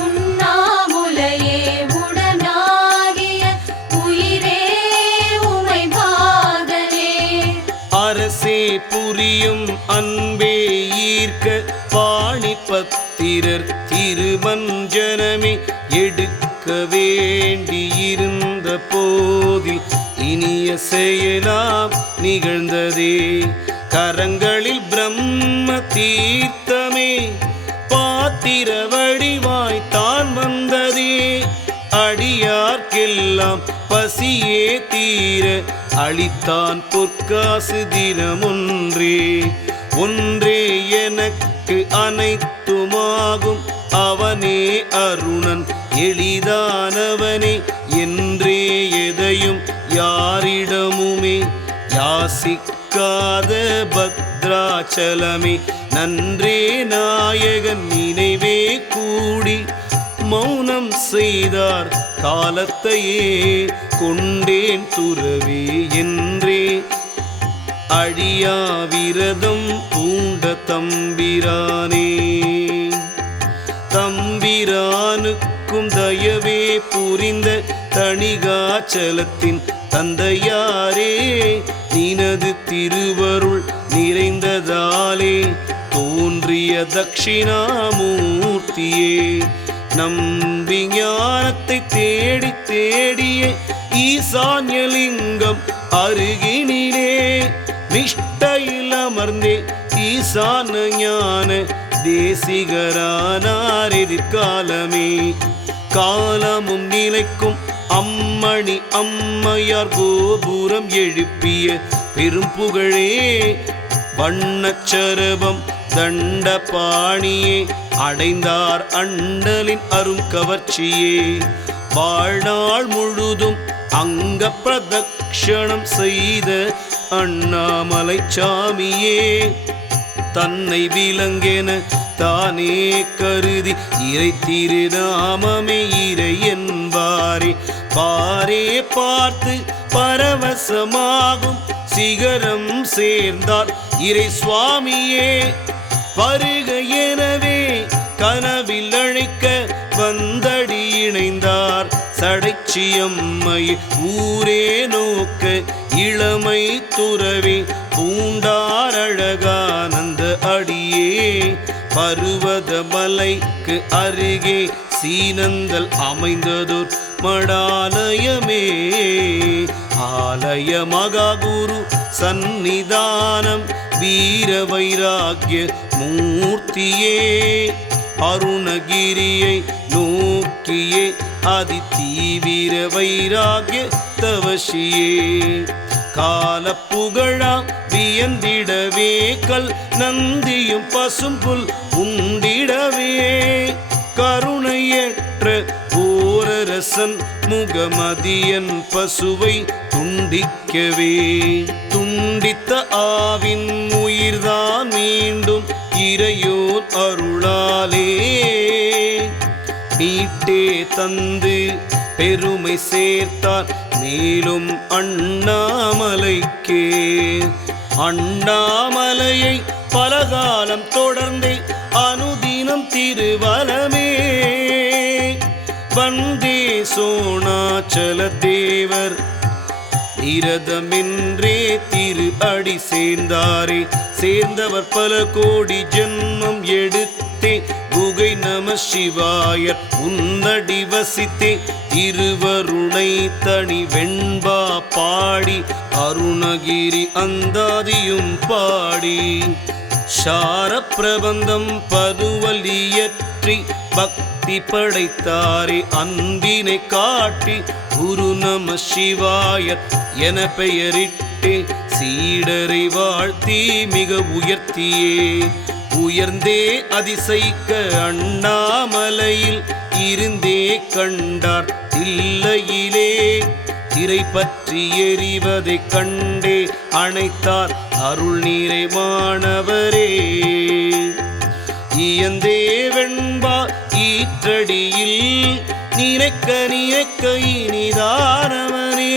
உண்ணாமுலையே உடனாகிய உயிரே உமை பாகனே. அரசே புரியும் அன்பே ஈர்க்க பாணிபத்திரர் திருமஞ்சனமே எடுக்க வேண்டியிருந்த போதில் இனிய செயலாம் நிகழ்ந்ததே. கரங்களில் பிரம்ம தீர்த்தமே பாத்திர வடிவாய் தான் வந்ததே. அடியார்க்கெல்லாம் பசியே தீர அளித்தான் பொற்காசு தினமொன்றே. ஒன்றே எனக்கு அனைத்துமாகும் அவனே அருணன் எளிதானவனே. என்றே எதையும் யாரிடமுமே யாசிக்காத பத்ராச்சலமே. நன்றே நாயகன் நினைவே கூடி மௌனம் செய்தார் காலத்தையே. கொண்டேன் துறவே என்றே அழியா விரதம் பூண்ட தம்பிரானே. தம்பிரானுக்கும் தயவே புரிந்த தணிகாச்சலத்தின் தந்தையாரே. நினது திருவருள் நிறைந்ததாலே தோன்றிய தட்சிணாமூர்த்தியே. நம்பி ஞானத்தை தேடி தேடிய ஈசான்யலிங்கம் அருகினிலே. நிஷ்டையில் அமர்ந்தே ஈசான ஞான தேசிகரானார் எதிர்காலமே. காலமும் நிலைக்கும் அம்மணி அம்மையார் கோபுரம் எழுப்பிய பெரும் புகழே. வண்ணச்சரபம் தண்ட பாணியே அடைந்தார் அண்டலின் அரும் கவர்ச்சியே. வாழ்நாள் முழுதும் அங்க பிரதக்ஷணம் செய்த அண்ணாமலை சாமியே. தன்னை விலங்கென தானே கருதி இறை திருநாமமே இறை என்பாரே. பாரே பார்த்து பரவசமாகும் சிகரம் சேர்ந்தார் இறை சுவாமியே. வருக எனவே கனவில் அழைக்க வந்தடி இணைந்தார் சடைச்சியம்மை. ஊரே நோக்க இளமை துறவே பூண்டார் அழகானந்த அடியே. பருவத மலைக்கு அருகே சீனந்தல் அமைந்ததோர் மடாலயமே. ஆலய மகாகுரு சந்நிதானம் வீர வைராக்கிய மூர்த்தியே. அருணகிரியை நோக்கியே அதி தீவிர வைராக்கிய தவசியே. கால புகழா வியந்திடவே கல் நந்தியும் பசும்புல் உண்டிடவே. கருணையற்ற ஓரரசன் முகமதியன் பசுவை துண்டிக்கவே. துண்டித்த ஆவின் உயிர்தான் மீண்டும் இறையோர் அருளாலே மீட்டே தந்து பெருமை சேர்த்தார் மேலும் அண்ணாமலைக்கே. அண்ணாமலையை பலகாலம் தொடர்ந்தே அனுதினம் திருவலமே. வந்தே சோணாச்சல தேவர் விரதமென்றே திரு அடி சேர்ந்தாரே. சேர்ந்தவர் பல கோடி ஜென்மம் எடுத்தே குகை நம சிவாய உன்னடி வசித்தே. திருவருணை தனி வெண்பா பாடி அருணகிரி அந்தாதியும் பாடி. சார பிரபந்தம் பதுவலியற்றி பக்தி படைத்தாரே. அன்பினை காட்டி குரு நம சிவாய என பெயரிட்டே சீடரை வாழ்த்தி மிக உயர்த்தியே. உயர்ந்தே அதிசயிக்க அண்ணாமலையில் இருந்தே கண்டார் தில்லையிலே திரை பற்றி எறிவதைக் கண்டே அணைத்தார் அருள் நீரை மாணவரே. இயந்தே வெண்பா ஈற்றடியில் நினைக்க நினைக்க இனிதானவனே.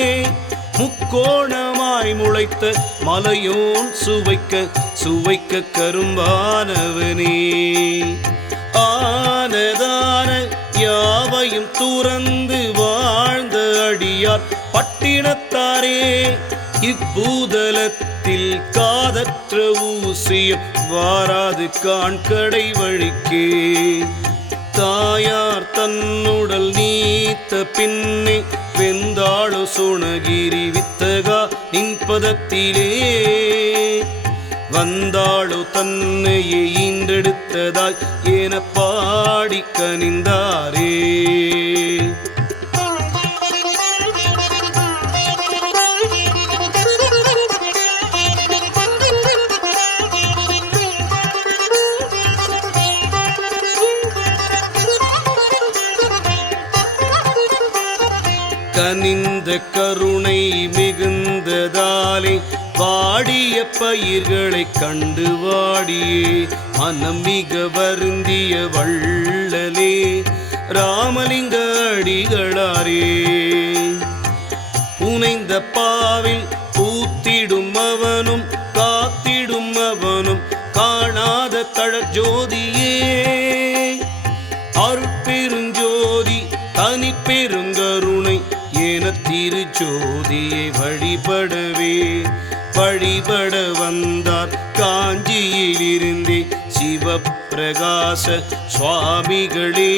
முக்கோணமாய் முளைத்த மலையோன் சுவைக்க சுவைக்க கரும்பானவனே. ஆனதான யாவையும் துறந்து வாழ்ந்த அடியார் பட்டினத்தாரே. இப்பூதலத்தில் காதற்ற ஊசியம் வாராது காண்கடை வழிக்கே. தாயார் தன்னுடல் நீத்த பின்னே வெந்தாளு சுணகிரி வித்தகா நின்பதத்திலே. வந்தாளு தன்னையே ஈன்றெடுத்ததாய் என பாடி கனிந்தாரே. கனிந்த கருணை மிகுந்ததாலே வாடிய பயிர்களை கண்டு வாடியே மனம் மிக வருந்திய வள்ளலே. ராமலிங்க அடிகளாரே. புனைந்த பாவில் பூத்திடும் அவனும் காத்திடும் அவனும் காணாத தழஜோதியே. அருட்பெருஞ்சோதி தனி பெருங்கருணை என திருச்சோதியை வழிபடவே வழிபட வந்தார் காஞ்சியிலிருந்தே சிவப்பிரகாச சுவாமிகளே.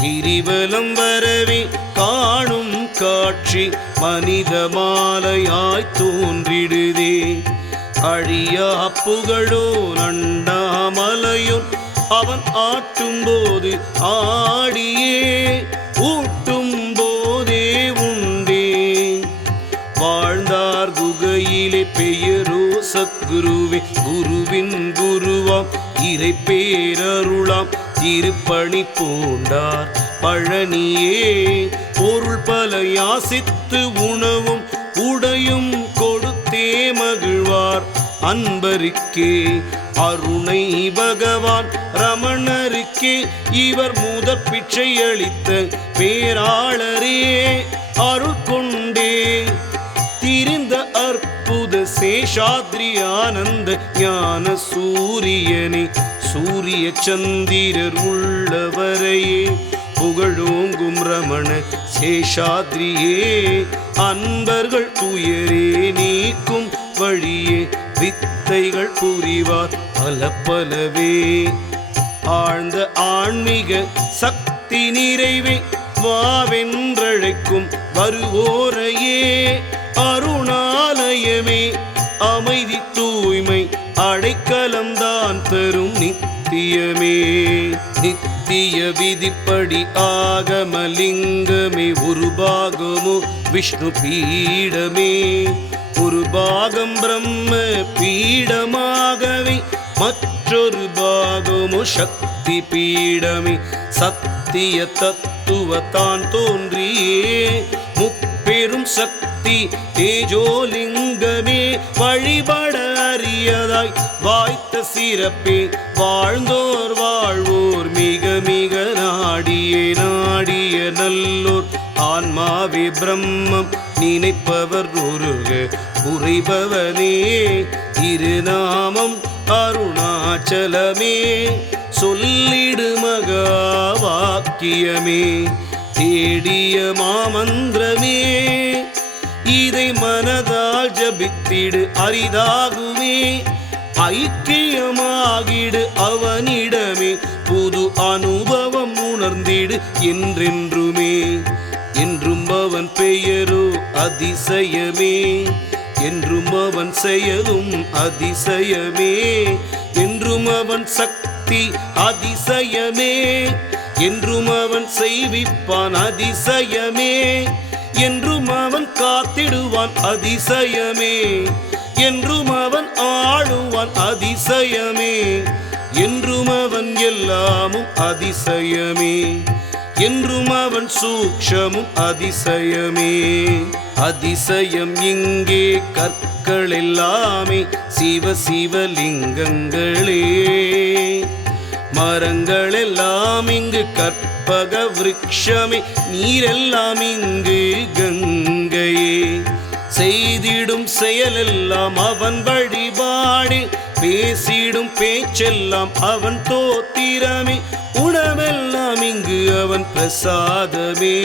கிரிவலம் வரவே காணும் காட்சி மனித மாலையாய் தோன்றிடுதே. அழியா புகழோ அண்ணாமலையும் அவன் ஆட்டும் போது ஆடியே ஊட்டும் போதே உண்டே. வாழ்ந்தார் குகையிலே பெயரோ சத்குருவே. குருவின் குருவாம் இறை பேரருளாம் திருப்பணி பூண்டார் பழனியே. பொருள் பல யாசித்து உணவும் உடையும் கொடுத்தே மகிழ்வார் அன்பருக்கே. அருணை பகவான் ரமணருக்கே இவர் முதற் பிச்சை அளித்த பேராளரே. அருள் கொண்டே திரிந்த அற்புத சேஷாத்ரி ஆனந்த ஞான சூரியனே. சூரிய சந்திரர் உள்ளவரையே புகழோங்கும் ரமண சேஷாத்ரியே. அன்பர்கள் துயரே நீக்கும் வழியே வித்தைகள் புரிவார் பல பலவே. ஆழ்ந்த ஆன்மீக சக்தி நிறைவே வாவென்றழைக்கும் வருவோரையே. அருணாலயமே அமைதி தூய்மை அடைக்கலம்தான் தரும் நித்தியமே. நித்திய விதிப்படி ஆகமலிங்கமே ஒரு பாகமோ விஷ்ணு பீடமே. ஒரு பாகம் பிரம்ம பீடமாகவே மற்றொரு பாகமோ சக்தி பீடமே. சத்திய தத்துவத்தான் தோன்றியே முப்பெரும் சக்தி தேஜோலிங்கமே. வழிபட அரியதாய் வாய்த்த சிறப்பே வாழ்ந்தோர் வாழ்வோர் மிக மிக நாடியே. நாடிய நல்லோர் ஆன்மாவே பிரம்மம் நினைப்பவர் ஒருக உரைபவனே. திருநாமம் அருணாச்சலமே சொல்லிடு மகா வாக்கியமே. தேடிய மாமந்திரமே இதை மனதால் ஜபித்திடு அரிதாகுமே. ஐக்கியமாகிடு அவனிடமே புது அனுபவம் உணர்ந்திடு என்றென்றுமே. என்றும் அவன் பெயரோ அதிசயமே. என்றும் அவன் செயலும் அதிசயமே. என்றும் அவன் சக்தி அதிசயமே. என்றும் அவன் செய்விப்பான் அதிசயமே. என்றும் அவன் காத்திடுவான் அதிசயமே. என்றும் அவன் ஆளுவான் அதிசயமே. என்றும் அவன் எல்லாமும் அதிசயமே. என்றும் அவன் சூக்ஷமும் அதிசயமே. அதிசயம் இங்கே கற்கள் எல்லாமே சிவ சிவலிங்கங்களே. மரங்கள் எல்லாம் இங்கு கற்பக விருட்சமே, நீரெல்லாம் இங்கு கங்கையே. செய்திடும் செயலெல்லாம் அவன் வழிபாடு, பேசிடும் பேச்செல்லாம் அவன் தோத்திரமே. உணவெல்லாம் இங்கு அவன் பிரசாதமே,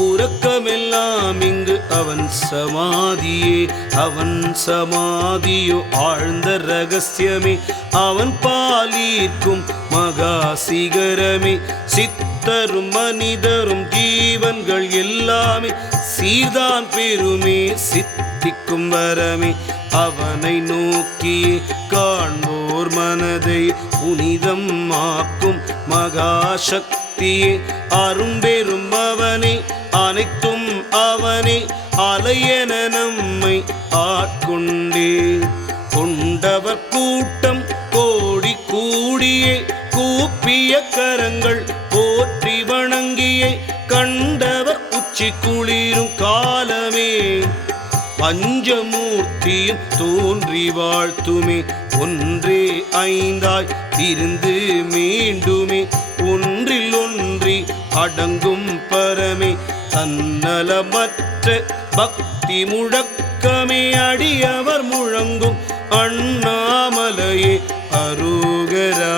உறக்கமெல்லாம் இங்கு அவன் சமாதியே. அவன் சமாதியோ ஆழ்ந்த ரகசியமே, அவன் பாலீர்க்கும் மகா சிகரமே. சித்தரும் மனிதரும் ஜீவன்கள் எல்லாமே சீர்தான் பெருமே, சித்திக்கும் வரமே. அவனை நோக்கி காண்போர் மனதை புனிதம் ஆக்கும் மகாசக்தியே. அரும்பெரும் அவனே, அனைத்தும் அவனே, அலையென நம்மை ஆட்கொண்டே. கொண்டவர் கூட்டம் கோடி கூடியே, கூப்பிய கரங்கள் போற்றி வணங்கியே. கண்டவர் உச்சி குளிரும் காலமே, பஞ்சமூர்த்தியும் தோன்றி வாழ்த்துமே. ஒன்றே ஐந்தாய் இருந்து மீண்டுமே, ஒன்றில் ஒன்றி அடங்கும் பரமே. தன்னலமற்ற பக்தி முழக்கமே, அடியவர் முழங்கும் அண்ணாமலையே அரோகரா.